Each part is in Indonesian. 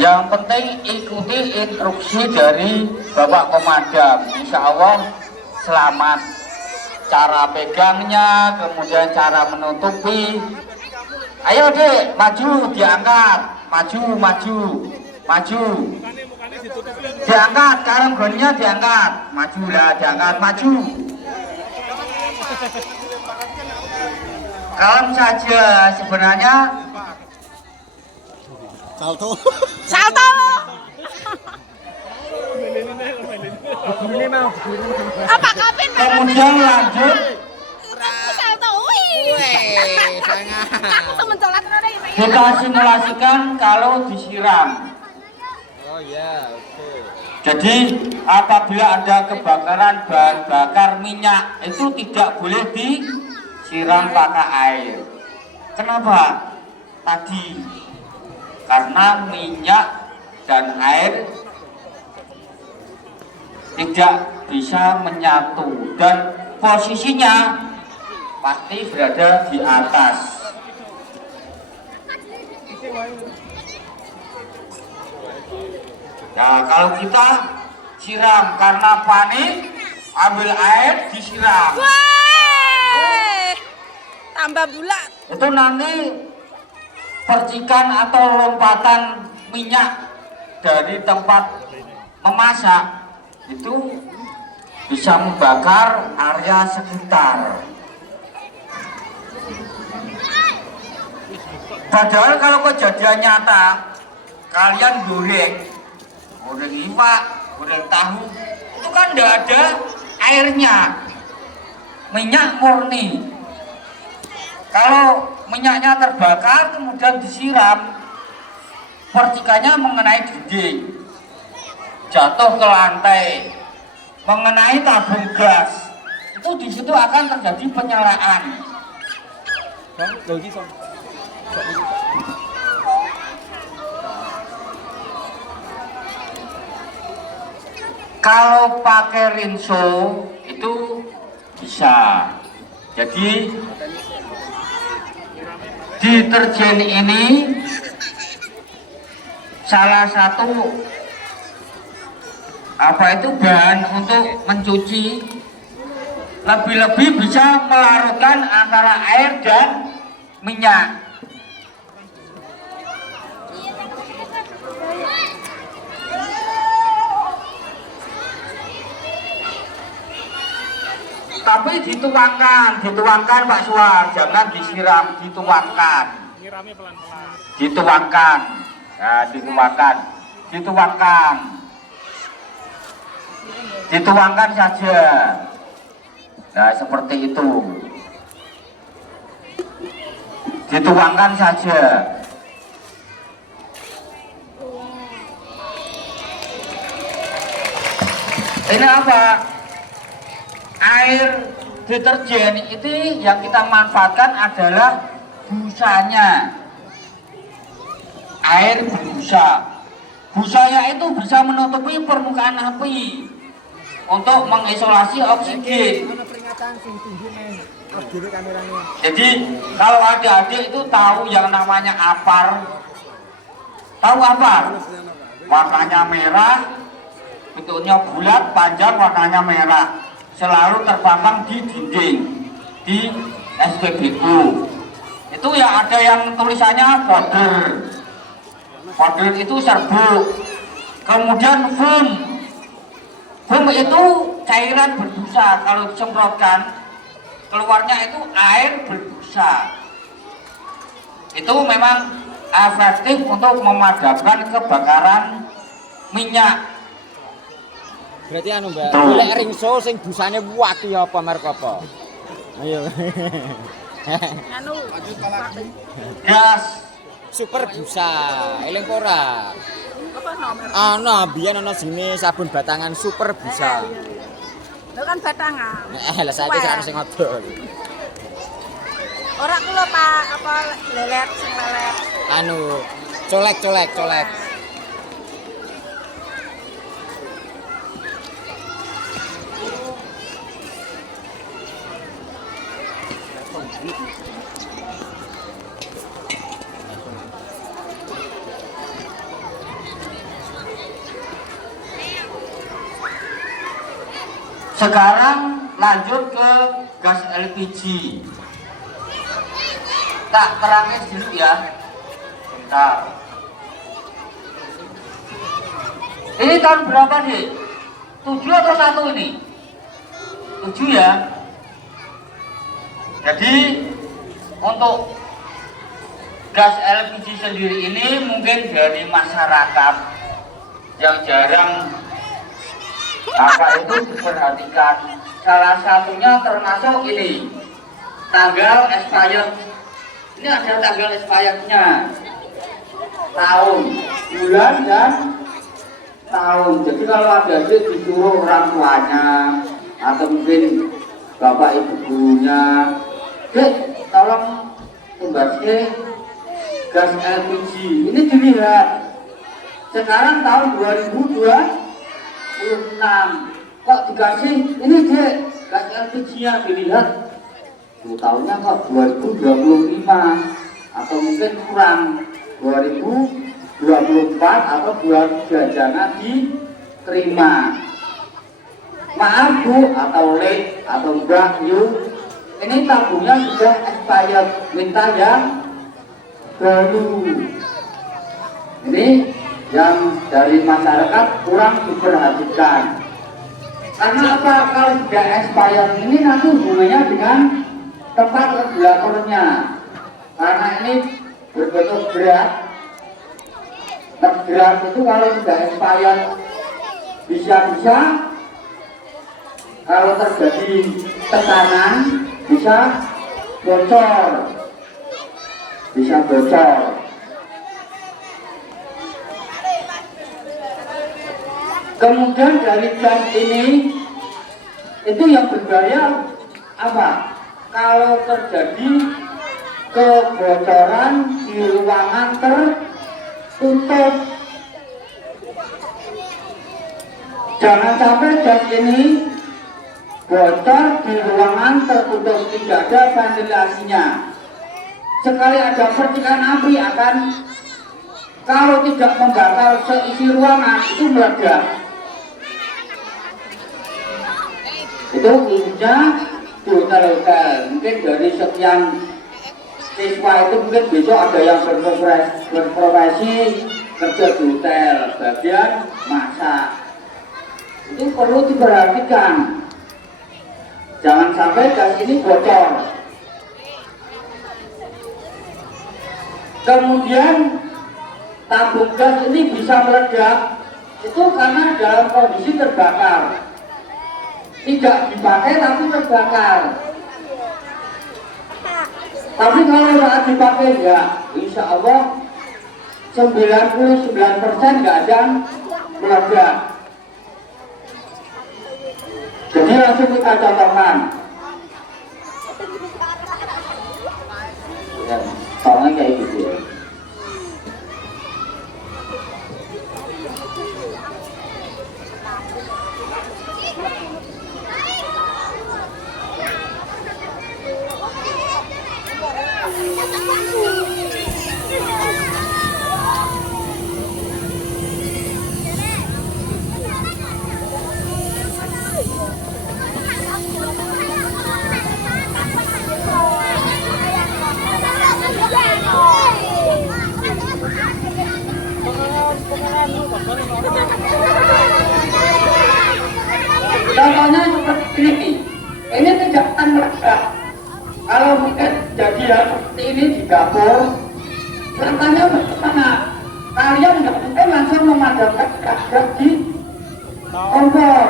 Yang penting ikuti instruksi dari Bapak Komandan, insya Allah selamat. Cara pegangnya, kemudian cara menutupi. Ayo dek, maju, diangkat, maju, maju, maju. Diangkat, karunggonnya diangkat, maju lah, diangkat, maju. Kalem saja sebenarnya. Salto. Salto. Apa kapin? Kemudian lanjut. Salto. Wih. Langsung mencolot Kita simulasikan kalau disiram. Oh ya, oke. Jadi apabila ada kebakaran bahan bakar minyak itu tidak boleh disiram pakai air. Kenapa? Tadi karena minyak dan air tidak bisa menyatu dan posisinya pasti berada di atas. Nah, kalau kita siram karena panik, ambil air disiram. Wah. Tambah bulat. Itu nanti percikan atau lompatan minyak dari tempat memasak itu bisa membakar area sekitar. Padahal kalau kejadian nyata, kalian goreng iwak, goreng tahu, itu kan tidak ada airnya, minyak murni. Kalau minyaknya terbakar kemudian disiram, percikannya mengenai dinding, jatuh ke lantai, mengenai tabung gas, itu di situ akan terjadi penyalaan. Kalau pakai rinso itu bisa. Jadi deterjen ini salah satu bahan untuk mencuci, lebih-lebih bisa melarutkan antara air dan minyak. Tapi dituangkan Pak Suar, jangan disiram, dituangkan. Nyiramnya pelan-pelan. Dituangkan, nah, dituangkan saja. Nah, seperti itu. Dituangkan saja. Ini apa? Air deterjen itu yang kita manfaatkan adalah busanya. Air busa. Busanya itu bisa menutupi permukaan api untuk mengisolasi oksigen. Jadi kalau adik-adik itu tahu yang namanya apar. Tahu apar? Warnanya merah, bentuknya bulat, panjang, warnanya merah. Selalu terpampang di dinding di SPBU. Itu ya ada yang tulisannya powder itu serbuk. Kemudian foam itu cairan berbusa, kalau disemprotkan keluarnya itu air berbusa. Itu memang efektif untuk memadamkan kebakaran minyak. Berarti anu Mbak, golek ringso sing busane waki apa merek apa? Ayo. Anu. Gas Super busa, eling ora? Apa nomor? Ana biyen ana jenenge sabun batangan super busa. Itu kan batangan. Lah saiki sak ana sing odol. Ora ku lho Pak, apa lelet sing lelet. Anu, colek. Sekarang lanjut ke gas LPG. Tak terangin dulu ya. Bentar. Ini tahun berapa nih? 7 atau 1 ini? 7 ya. Jadi untuk gas LPG sendiri ini mungkin dari masyarakat yang jarang itu diperhatikan. Salah satunya termasuk ini tanggal expired. Ini ada tanggal expirednya, tahun, bulan dan tahun. Jadi kalau ada disuruh orang tuanya atau mungkin bapak ibu gurunya, Dek, tolong tumbasnya gas LPG. Ini dilihat. Sekarang tahun 2026. Kok dikasih ini Dek, gas LPG-nya dilihat. Tahunnya kok 2025 atau mungkin kurang 2024 atau bulan jangan diterima. Maaf Bu atau Lek atau Mbak Yu, ini tabungnya sudah expired, minta yang baru. Ini yang dari masyarakat kurang diperhatikan. Karena apa? Kalau sudah expired ini nanti hubungannya dengan tempat regulatornya. Karena ini berbentuk berat. Berat itu kalau sudah expired bisa-bisa kalau terjadi tekanan bisa bocor. Kemudian dari gas ini itu yang berbahaya apa? Kalau terjadi kebocoran di ruangan tertutup. Jangan sampai gas ini bocor di ruangan tertutup, tidak ada ventilasinya. Sekali ada percikan api akan, kalau tidak membakar seisi ruangan itu meledak. Itu intinya di hotel-hotel. Mungkin dari sekian siswa itu mungkin besok ada yang berprofesi kerja di hotel, bagian masak. Itu perlu diperhatikan. Jangan sampai gas ini bocor. Kemudian tabung gas ini bisa meledak itu karena dalam kondisi terbakar. Tidak dipakai tapi terbakar. Tapi kalau saat dipakai ya, insya Allah 99% nggak ada meledak. Jadi langsung kita contohkan. Ya, soalnya kayak gitu ya. Contohnya seperti ini tidak akan meledak. Kalau mungkin jadi seperti ini di dapur, contohnya bagaimana? Kalian nggak mungkin langsung memadamkan gas di kompor.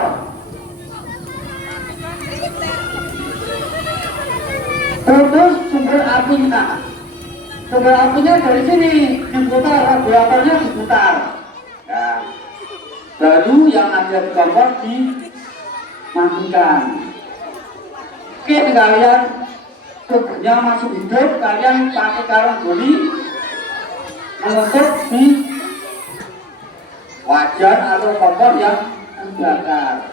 Terus sumber apinya. Sumber apinya dari sini diputar, regulatornya diputar. Nah, baru yang ada di kompor dimatikan. Oke, kalian kuburnya masih hidup, kalian pakai karung guli menutup di wajan atau kompor yang terbakar.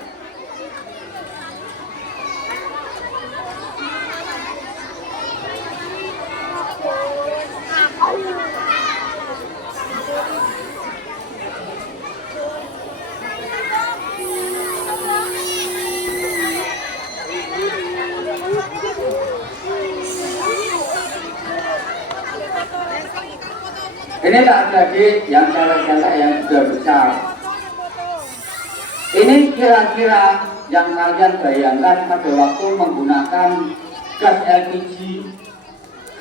Ini adik-adik yang cewek-cewek yang sudah besar. Ini kira-kira yang kalian bayangkan pada waktu menggunakan gas LPG.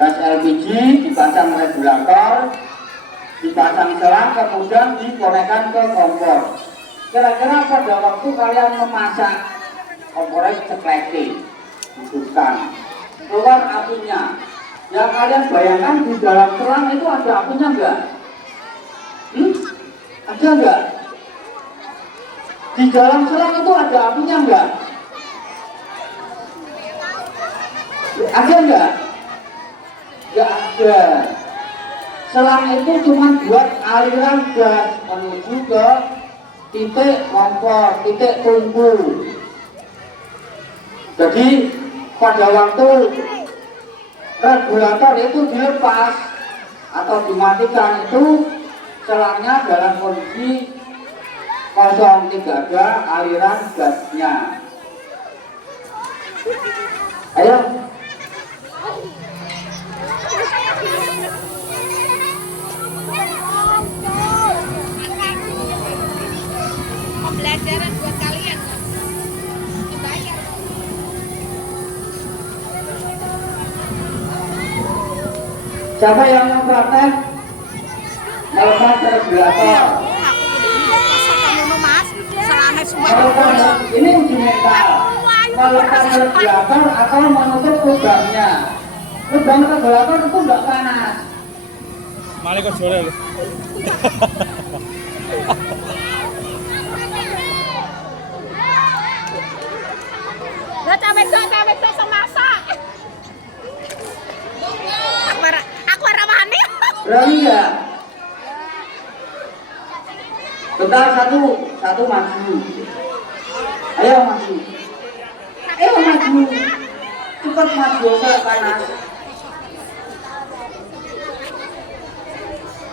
Gas LPG dipasang regulator, dipasang selang, kemudian dikonekkan ke kompor. Kira-kira pada waktu kalian memasak, kompornya cekleki, hidupkan, keluar apinya. Ya kalian bayangkan di dalam selang itu ada apinya enggak? Ada enggak? Di dalam selang itu ada apinya enggak? Ada enggak? Enggak ada. Selang itu cuma buat aliran gas menuju ke titik kompor, titik tungku. Jadi pada waktu regulator itu dilepas atau dimatikan, itu selangnya dalam kondisi kosong, tidak ada aliran gasnya. Ayo. Pembelajaran buat kalian. Dibayar. Siapa yang mau praktek? Melepas regulator. Ini uji mental. Melepas regulator atau menutup lubangnya. Lubang regulator itu enggak panas. Malah kok jole lho. Lah cawe-cawe semasak. Aku ora wani. Berani enggak? Bentar, satu maju. Ayo maju. Ayo maju. Cepat maju, saya panas.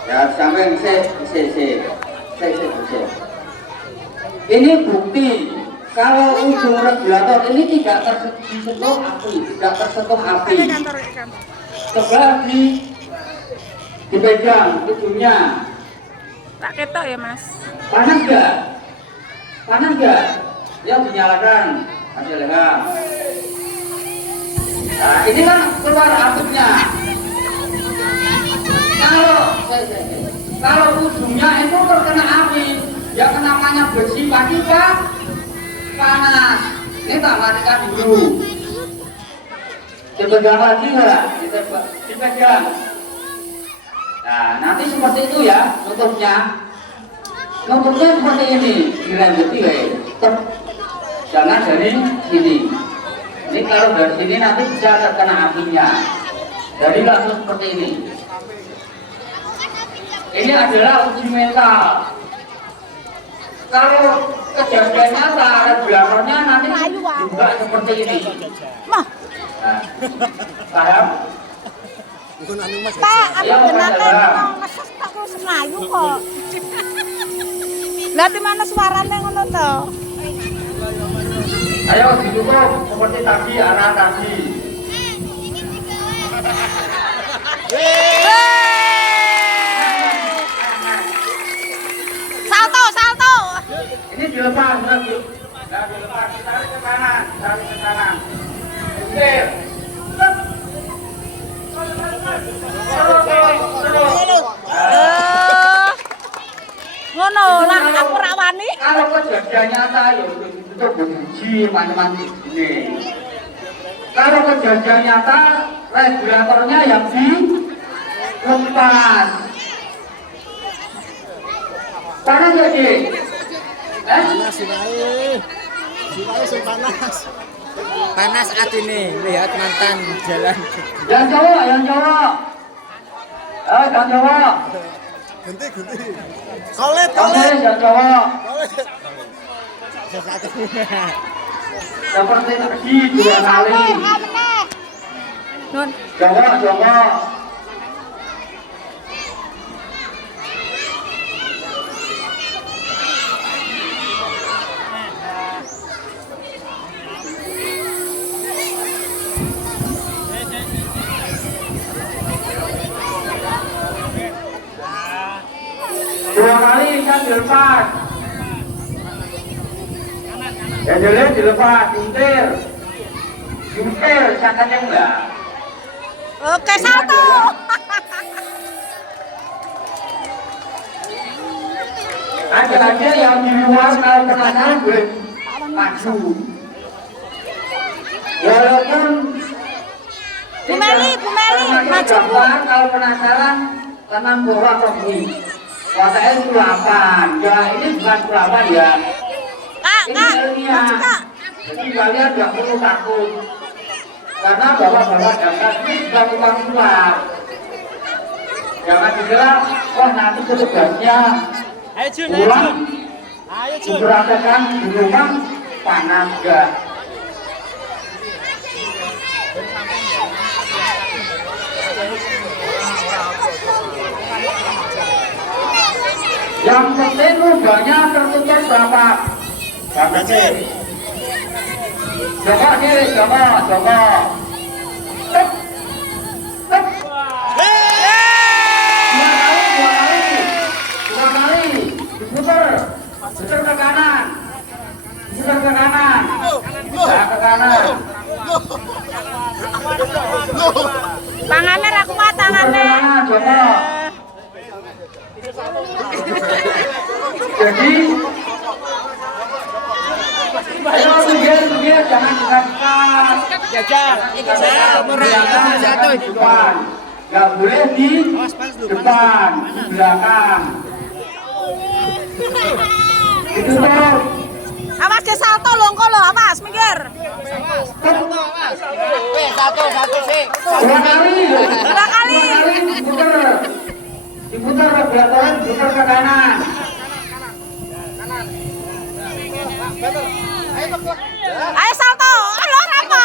Ya sampai se. Ini bukti kalau ujung regulator ini tidak tersentuh api, Coba dipegang ujungnya. Tak ketok ya, Mas. Panas enggak? Ya dinyalakan. Kasih leher. Nah, ini kan keluar apinya. Kalau ujungnya itu terkena api, ya namanya besi pasti panas. Ini tak matikan dulu. Dipegang lagi enggak? Dipegang. Nah, nanti seperti itu ya nutupnya. Nutupnya seperti ini, dilanjuti jangan dari sini. Ini kalau dari sini nanti bisa terkena apinya. Dari langsung seperti ini. Ini adalah uji mental. Kalau kejadiannya regulatornya nanti juga seperti ini. Nah, paham? Pak, aku benate mau ngeses tak terus mlayu kok. Lah di mana suarane ngono to? Ayo ditutup seperti tadi, arah tadi. Salto. Ini dilepas, dilepas. Tarik ke kanan. Oke. Ngono lah aku ra wani. Kalau kejadian nyata ya itu beruji macam-macam ini. Kalau kejadian nyata regulatornya yang dilepas. Panas lagi. Panas. Panas atine lihat mantan jalan. Yang cowok. Yang cowok. Ganti. Kolet. Yang cowok. Seperti tadi 2 kali. Nun. Cowok. dilepas. Jendela dilepas, juntir. Juntir, sakatnya enggak. Oke, salto. Ada aja yang di luar kalau penasaran gue maju. Walaupun Bu Meli, maju Bu. kalau penasaran tanam bawah kopi. Kotanya itu 8. Ya ini bukan 8 ya. Kak, Ini Kak, ilmiah. maju Kak. Jadi kalian tidak perlu takut. Karena bawa-bawa daftar ini sudah tukang sulap. Jangan dikira, oh nanti petugasnya Ayo Jun, pulang, ayo Jun. diperhatikan di rumah panas enggak. Yang penting lubangnya tertutup berapa? Berapa sih? Joko kiri, Joko. Tep, tep. Dua kali, diputar ke kanan, putar ke kanan, nah, ke kanan. Tangannya ra kuat Putar ke tangannya. kanan, Joko. Jadi, ayo minggir, jangan dekat-dekat. Jajal. Satu di depan, nggak boleh di depan, di belakang. Itu tuh. Awas ke salto lho engko lho, awas minggir. Satu sih. Dua kali. Dua kali. Diputar ke belakang, diputar ke kanan. Ayo salto. Lho apa?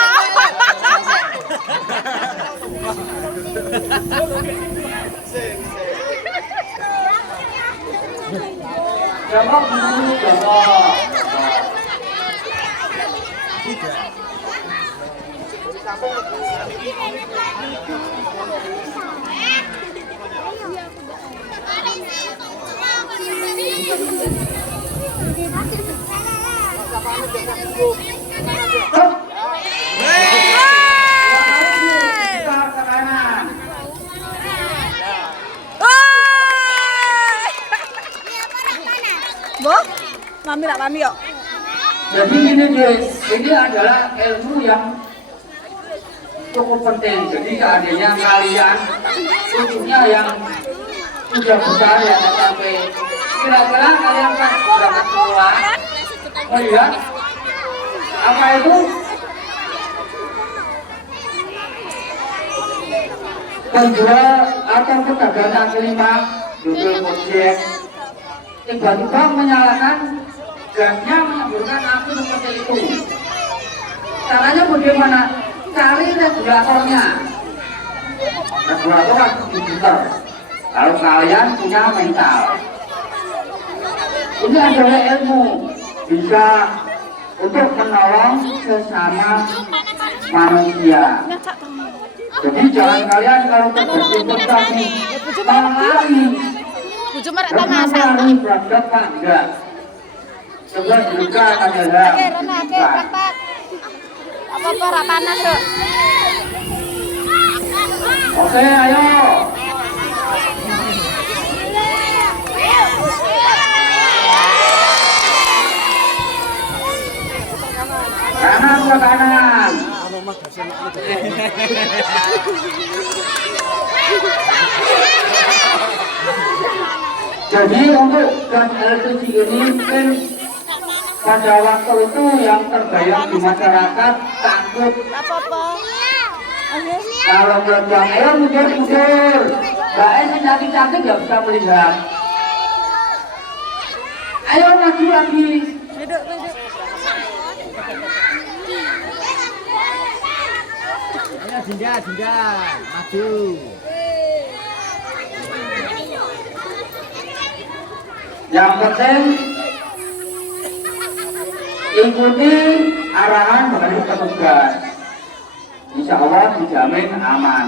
Jongkok dulu, jongkok. Putar ke kanan. Bu, mami tak mami yuk. Jadi ini guys, ini adalah ilmu yang cukup penting. Jadi seandainya kalian khususnya yang sudah besar ya sampai kira-kira kalian pas berangkat sekolah melihat apa itu penjual atau pedagang kaki lima jual gojek tiba-tiba menyalakan gasnya menyemburkan api seperti itu. Caranya bagaimana? Cari regulatornya. Regulator harus diputar. Kalau kalian punya mental, ini adalah ilmu bisa untuk menolong sesama manusia. Jadi jangan kalian kalau terjadi bencana lari. Bujuk merek Jangan masak. lari berangkat Pak, enggak. Sebab juga adalah Oke, Rena, oke, praktek. Apa-apa ra panas kok. Oke, ayo. Kanan ke kanan. Jadi untuk gas LPG ini mungkin pada waktu itu yang terbayang di masyarakat takut Apa-apa. kalau meledak air mundur. Mbak Es cantik-cantik nggak bisa melihat. Ayo maju lagi. Duduk, duduk. Ayo Dinda, maju. Yang penting ikuti arahan dari petugas. Insya Allah dijamin aman.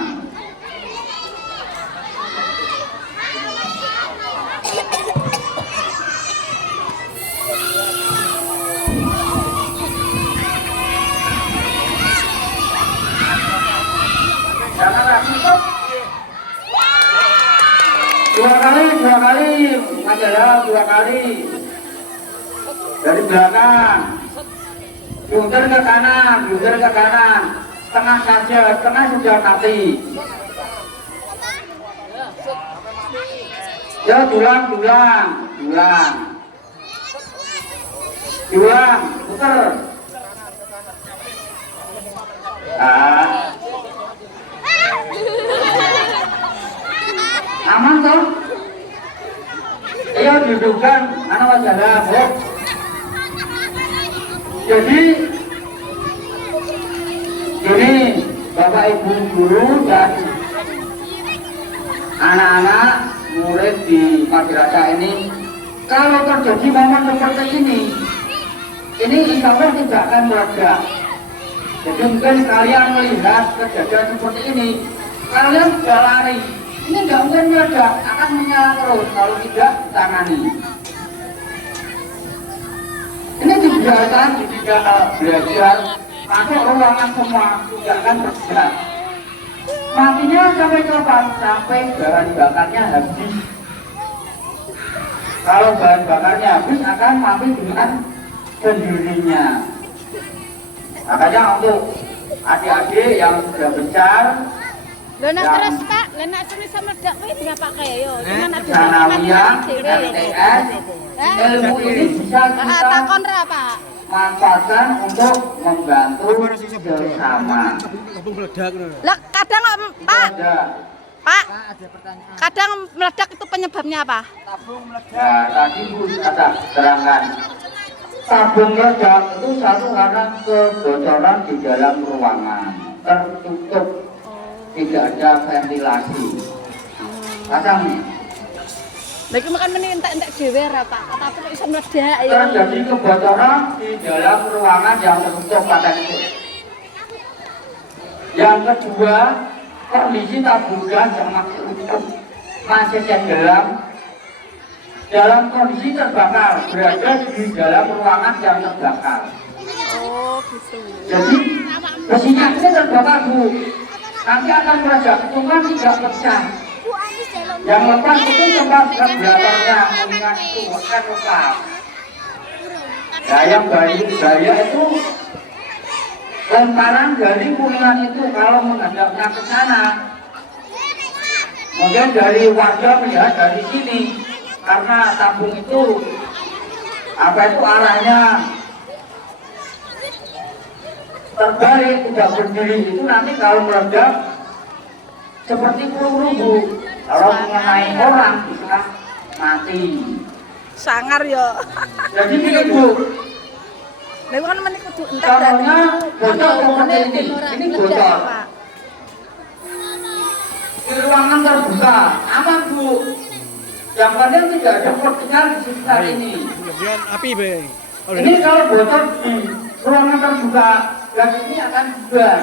dua kali, majalah 2 kali. Dari belakang, diundur ke kanan, setengah saja, setengah sudah mati. Ya, dulang, putar. Aman toh? Ayo dudukkan, anak wajalah, Bu. Jadi Bapak Ibu guru dan anak-anak murid di madrasah ini, kalau terjadi momen seperti ini insya Allah tidak akan meledak. Jadi mungkin kalian melihat kejadian seperti ini, kalian sudah lari, ini nggak mungkin meledak, akan menyala terus kalau tidak ditangani. Ini dibiarkan tidak belajar, masuk ruangan semua, tidak akan bergerak. Matinya sampai kapan? Sampai bahan bakarnya habis. Kalau bahan bakarnya habis akan mati dengan sendirinya. Makanya untuk adik-adik yang sudah besar, Lena terus Pak, lena sini sama dak kuwi dipakai yo. Dengan ada sanawiyah, MTS, ilmu ini bisa kita takon ra Pak. manfaatkan untuk membantu bersama. Lah kadang Pak, Ada Pak, kadang meledak itu penyebabnya apa? ya, tadi Bu ada terangkan. Tabung meledak itu satu karena kebocoran di dalam ruangan, tertutup, tidak ada ventilasi. Pasang Lagi makan entek-entek dhewe ra Pak, tapi kok iso meledak ya. terjadi kebocoran di dalam ruangan yang tertutup pada itu. Yang kedua, kondisi tabung gas yang masih tenggelam dalam kondisi terbakar, berada di dalam ruangan yang terbakar. Oh, gitu. Jadi besinya ini terbakar Bu, nanti akan meledak, cuma tidak pecah. Yang lepas itu tempat radiatornya, mengingat itu bukan lepas. Nah, yang bahaya itu lemparan dari kuningan itu kalau menghadapnya ke sana. Mungkin dari warga melihat dari sini, karena tabung itu arahnya terbalik, tidak berdiri, itu nanti kalau meledak seperti peluru Bu. Kalau mengenai orang bisa mati. Sangar yo. Jadi gini Bu, Lha kan meneh kudu entek contohnya bocor seperti ini bocor. Di ruangan terbuka, aman Bu. Yang penting tidak ada percikan di sekitar ini. Api bang. Ini kalau bocor di ruangan terbuka, gas ini akan bubar.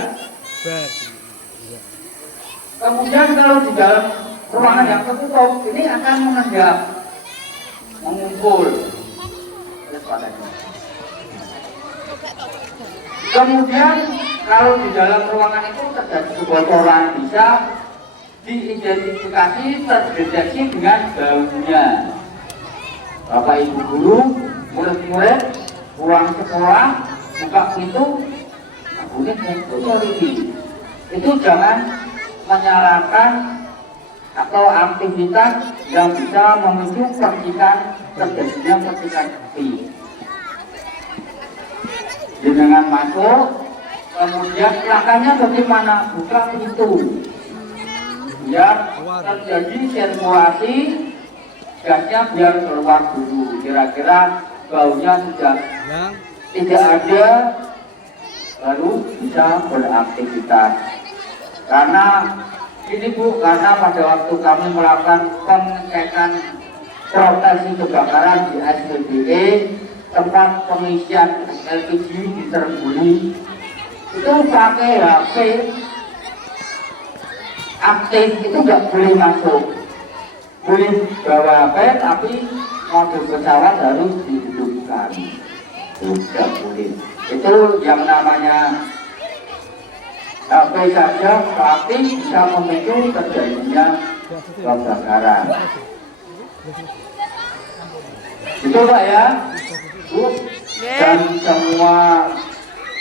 Kemudian kalau di dalam ruangan yang tertutup, ini akan mengendap, mengumpul. Kemudian kalau di dalam ruangan itu terjadi kebocoran, bisa diidentifikasi, terdeteksi dengan baunya. Bapak Ibu guru, murid-murid, pulang sekolah, buka pintu, bunyi bocor ini. Itu jangan menyalakan atau aktivitas yang bisa memicu terjadinya percikan api. Dengan masuk, kemudian langkahnya bagaimana? Buka pintu, biar terjadi sirkulasi gasnya, biar keluar dulu. Kira-kira baunya sudah tidak ada, baru bisa beraktivitas. Karena ini Bu, karena pada waktu kami melakukan pengecekan proteksi kebakaran di SPBE, tempat pengisian LPG di Terbuli, itu pakai HP aktif, itu nggak boleh masuk. Boleh bawa HP, tapi mode pesawat harus dihidupkan. Tidak boleh. Itu yang namanya HP saja aktif bisa memicu terjadinya kebakaran. Itu Pak ya, Bu, Nggih. dan semua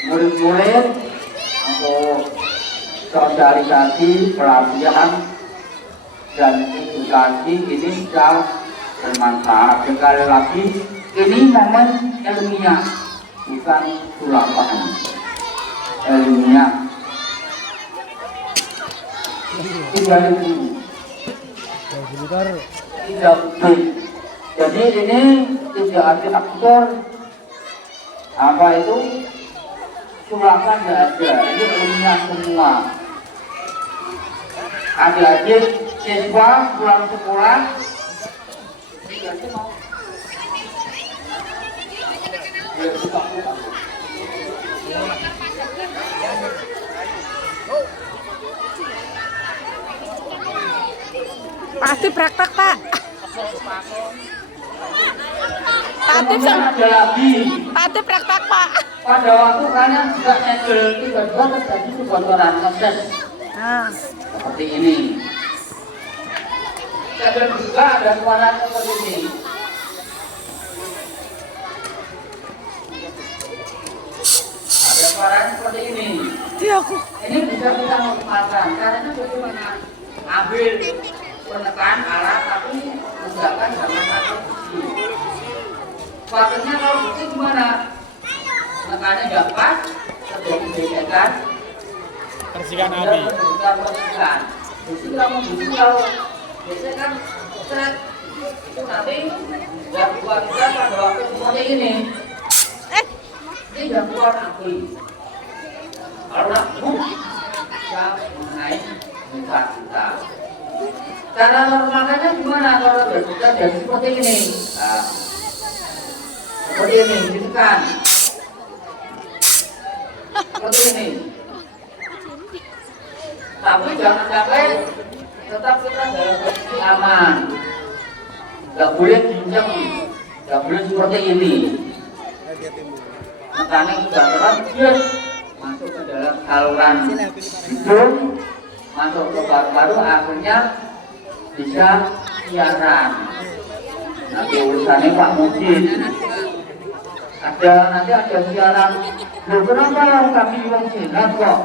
murid-murid untuk sosialisasi, pelatihan, dan edukasi ini sudah bermanfaat. Sekali lagi, ini momen ilmiah, bukan sulapan. Ilmiah. 3.000. 3 Jadi ini tidak ada aktor apa itu sulapan, tidak ada. Ini ilmiah semua. Adik-adik siswa pulang sekolah Pasti praktek, Pak. kemudian ada lagi Pasti praktek, Pak. pada waktu kalian juga handle tiba-tiba terjadi kebocoran proses Nah, seperti ini. Segel juga ada suara seperti ini. Ada suara seperti ini. dia aku. Ini bisa kita manfaatkan. Caranya bagaimana? Ambil penekan alat tapi gunakan dengan satu sisi. Patutnya kalau itu gimana? Tekannya nggak pas, terjadi gesekan. Percikan api. Percikan. Jadi kalau membusuk kalau gesekan seret itu nanti nggak keluar kita pada waktu seperti ini. Ini nggak keluar api. Kalau nak bisa mengenai muka kita. Cara normalnya gimana kalau kita jadi seperti ini? Nah, seperti ini, ditekan. Seperti ini. Tapi jangan sampai tetap kita dalam posisi aman. Gak boleh ginjam, gak boleh seperti ini. Makanya sudah terus masuk ke dalam saluran hidung, masuk ke paru-paru, akhirnya bisa siaran. Nanti urusannya Pak Mujid. Nanti ada siaran. Loh, kenapa kami orang sehat kok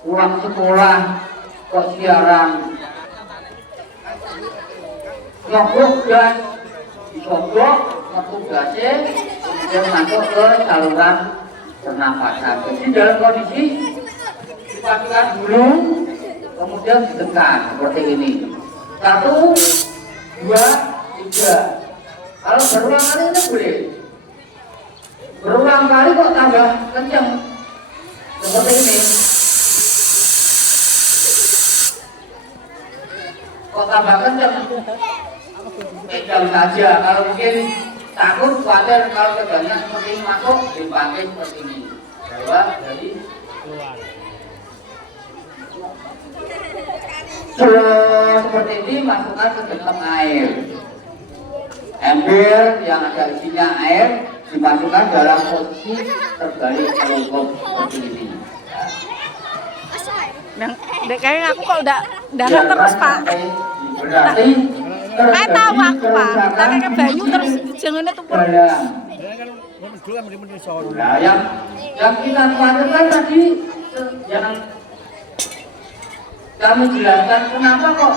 pulang sekolah kok siaran? Nyogok gas, disogok, metu gasnya, kemudian masuk ke saluran pernafasan. Jadi dalam kondisi dipastikan dulu, kemudian ditekan seperti ini. 1, 2, 3. Kalau berulang kali ini boleh. Berulang kali kok tambah kenceng seperti ini. Kok tambah kenceng? Pegang saja. Kalau mungkin takut, khawatir kalau tegangnya seperti ini masuk, dipakai seperti ini. Coba dari Keluar. seperti ini masukkan ke dalam air. Ember yang ada isinya air dimasukkan dalam posisi terbalik melengkung seperti ini. Dek kayaknya aku kok udah terus, Pak. Berarti Kayak tahu aku, Pak. Tak kayak banyu terus jenenge tuh. Nah, yang kita khawatirkan tadi yang kami jelaskan kenapa kok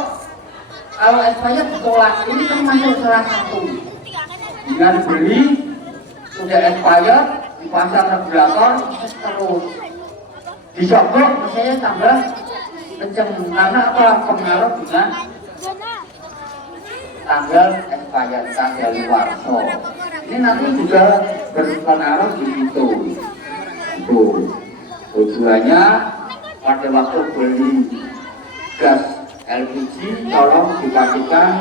kalau expired ditolak, ini termasuk salah satu. Dengan beli sudah expired dipasang regulator terus disogok, misalnya tambah kenceng karena apa? Pengaruh dengan tanggal expired, tanggal luar. Ini nanti juga berpengaruh di situ. Itu tujuannya pada waktu beli gas LPG tolong dipastikan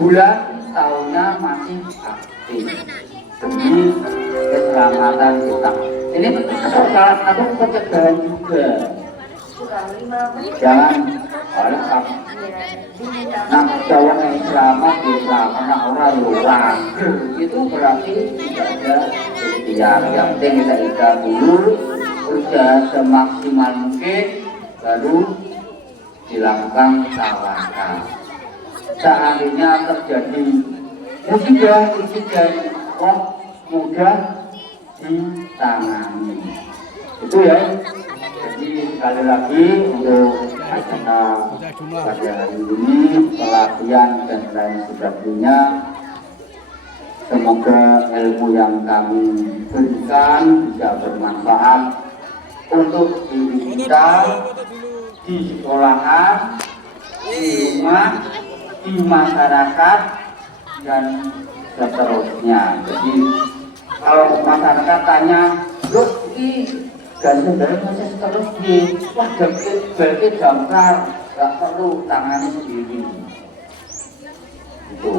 bulan tahunnya masih aktif demi keselamatan kita. Ini salah satu pencegahan juga. Jangan oleh nah Jawa yang selamat di karena orang luar itu berarti tidak ada ikhtiar. Yang penting kita dulu berusaha semaksimal mungkin baru dilakukan tawakal. seandainya terjadi musibah insiden kok mudah ditangani. Itu ya. Jadi sekali lagi untuk acara pada hari ini pelatihan dan lain sebagainya, semoga ilmu yang kami berikan bisa bermanfaat untuk diri kita di sekolahan, di rumah, di masyarakat dan seterusnya. Jadi kalau masyarakat tanya, loh ini ganti dari proses terus di wah berarti damkar nggak perlu tangani sendiri. Itu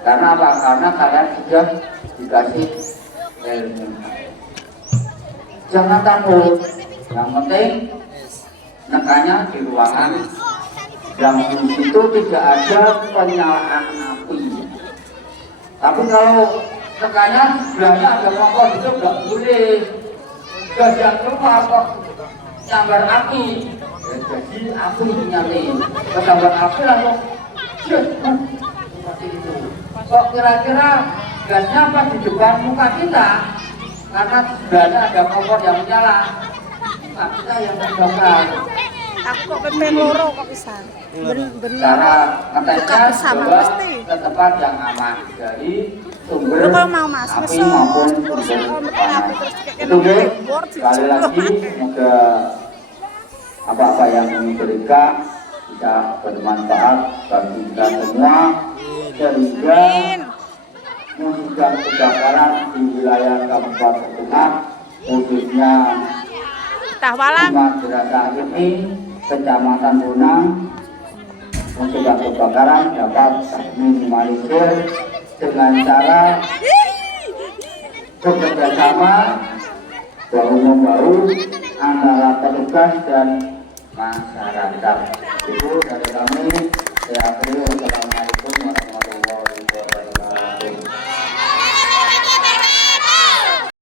karena apa? Karena kalian sudah dikasih ilmu. Jangan takut, yang penting nekannya di ruangan yang di situ tidak ada penyalaan api. Tapi kalau nekannya sebelahnya ada kompor itu nggak boleh. Gajah keluar kok sambar api, ya, jadi api nyali, sambar api langsung seperti itu. Kok kira-kira gasnya apa di depan muka kita? Karena sebelahnya ada kompor yang menyala, muka kita yang terbakar. Aku kok pengen loro kok bisa. Cara ngetesnya bersama coba mesti. ke tempat yang aman dari sumber Lu kalau mau Mas, api besok maupun urusin sumber api panas. terus kayak Itu deh, tembok, sekali lagi semoga apa-apa yang kami berikan bisa bermanfaat bagi kita semua sehingga musibah kebakaran di wilayah Kabupaten Demak khususnya Tahwalang. Madrasah ini Kecamatan Bonang musibah kebakaran dapat minimalisir dengan cara bekerjasama bahu-membahu antara petugas dan masyarakat. Itu dari kami.